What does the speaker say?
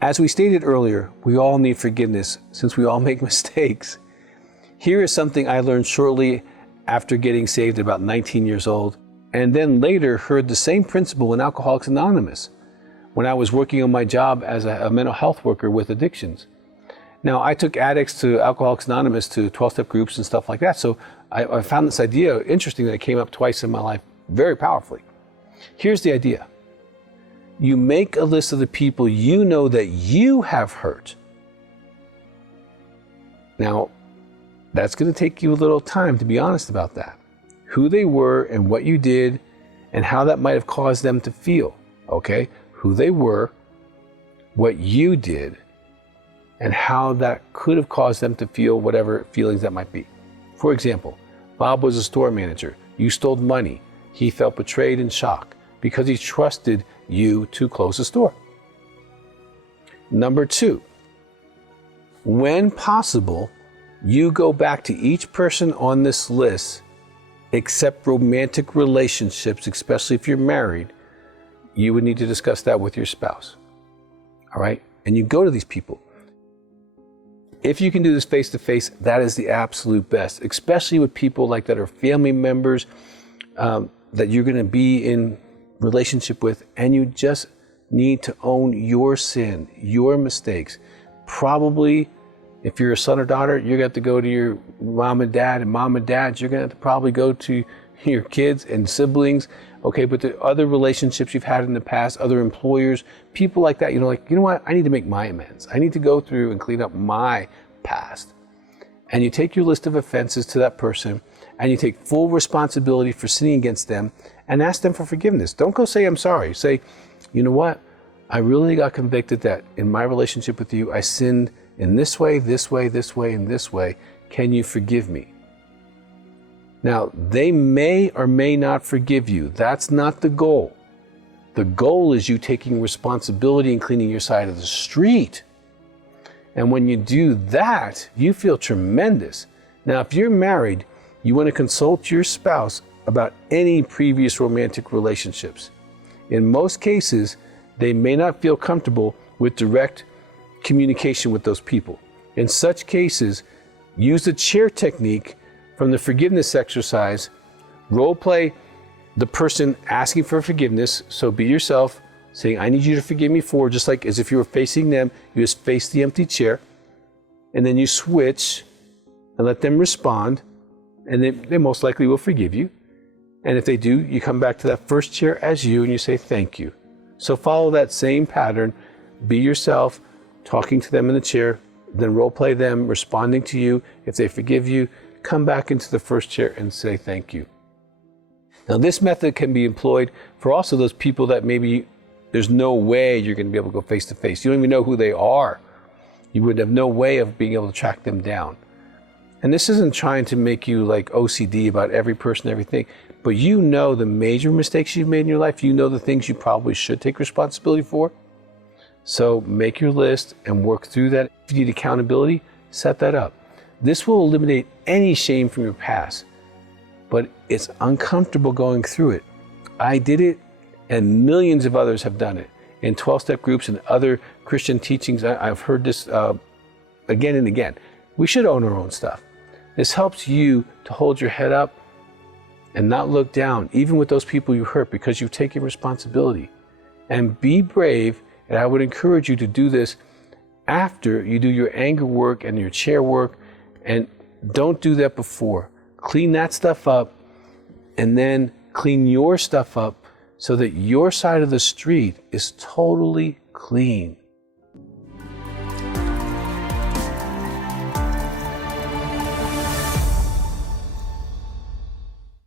As we stated earlier, we all need forgiveness since we all make mistakes. Here is something I learned shortly after getting saved at about 19 years old, and then later heard the same principle in Alcoholics Anonymous when I was working on my job as a mental health worker with addictions. Now, I took addicts to Alcoholics Anonymous to 12-step groups and stuff like that, so I found this idea interesting that came up twice in my life very powerfully. Here's the idea. You make a list of the people you know that you have hurt. Now, that's going to take you a little time to be honest about that. Who they were and what you did and how that might have caused them to feel, okay? Who they were, what you did, and how that could have caused them to feel whatever feelings that might be. For example, Bob was a store manager. You stole money. He felt betrayed and shocked because he trusted you to close the store. Number 2, when possible, you go back to each person on this list, except romantic relationships, especially if you're married. You would need to discuss that with your spouse. All right? And you go to these people. If you can do this face to face, that is the absolute best, especially with people like that are family members that you're going to be in relationship with, and you just need to own your sin, your mistakes. Probably, if you're a son or daughter, you're going to have to go to your mom and dad, and mom and dad, you're going to have to probably go to your kids and siblings. Okay, but the other relationships you've had in the past, other employers, people like that, you know what? I need to make my amends. I need to go through and clean up my past. And you take your list of offenses to that person, and you take full responsibility for sinning against them and ask them for forgiveness. Don't go say, I'm sorry. Say, you know what? I really got convicted that in my relationship with you, I sinned in this way, this way, this way, and this way. Can you forgive me? Now, they may or may not forgive you. That's not the goal. The goal is you taking responsibility and cleaning your side of the street. And when you do that, you feel tremendous. Now, if you're married, you want to consult your spouse about any previous romantic relationships. In most cases, they may not feel comfortable with direct communication with those people. In such cases, use the chair technique from the forgiveness exercise. Role play the person asking for forgiveness. So be yourself, saying, I need you to forgive me for, just like as if you were facing them, you just face the empty chair. And then you switch and let them respond. And they most likely will forgive you. And if they do, you come back to that first chair as you and you say, thank you. So follow that same pattern. Be yourself, talking to them in the chair, then role play them, responding to you. If they forgive you, come back into the first chair and say thank you. Now, this method can be employed for also those people that maybe there's no way you're going to be able to go face to face. You don't even know who they are. You would have no way of being able to track them down. And this isn't trying to make you like OCD about every person, everything, but you know the major mistakes you've made in your life. You know the things you probably should take responsibility for. So make your list and work through that. If you need accountability, set that up. This will eliminate any shame from your past, but it's uncomfortable going through it. I did it, and millions of others have done it. In 12-step groups and other Christian teachings, I've heard this again and again. We should own our own stuff. This helps you to hold your head up and not look down, even with those people you hurt, because you've taken responsibility. And be brave, and I would encourage you to do this after you do your anger work and your chair work, and don't do that before. Clean that stuff up, and then clean your stuff up so that your side of the street is totally clean.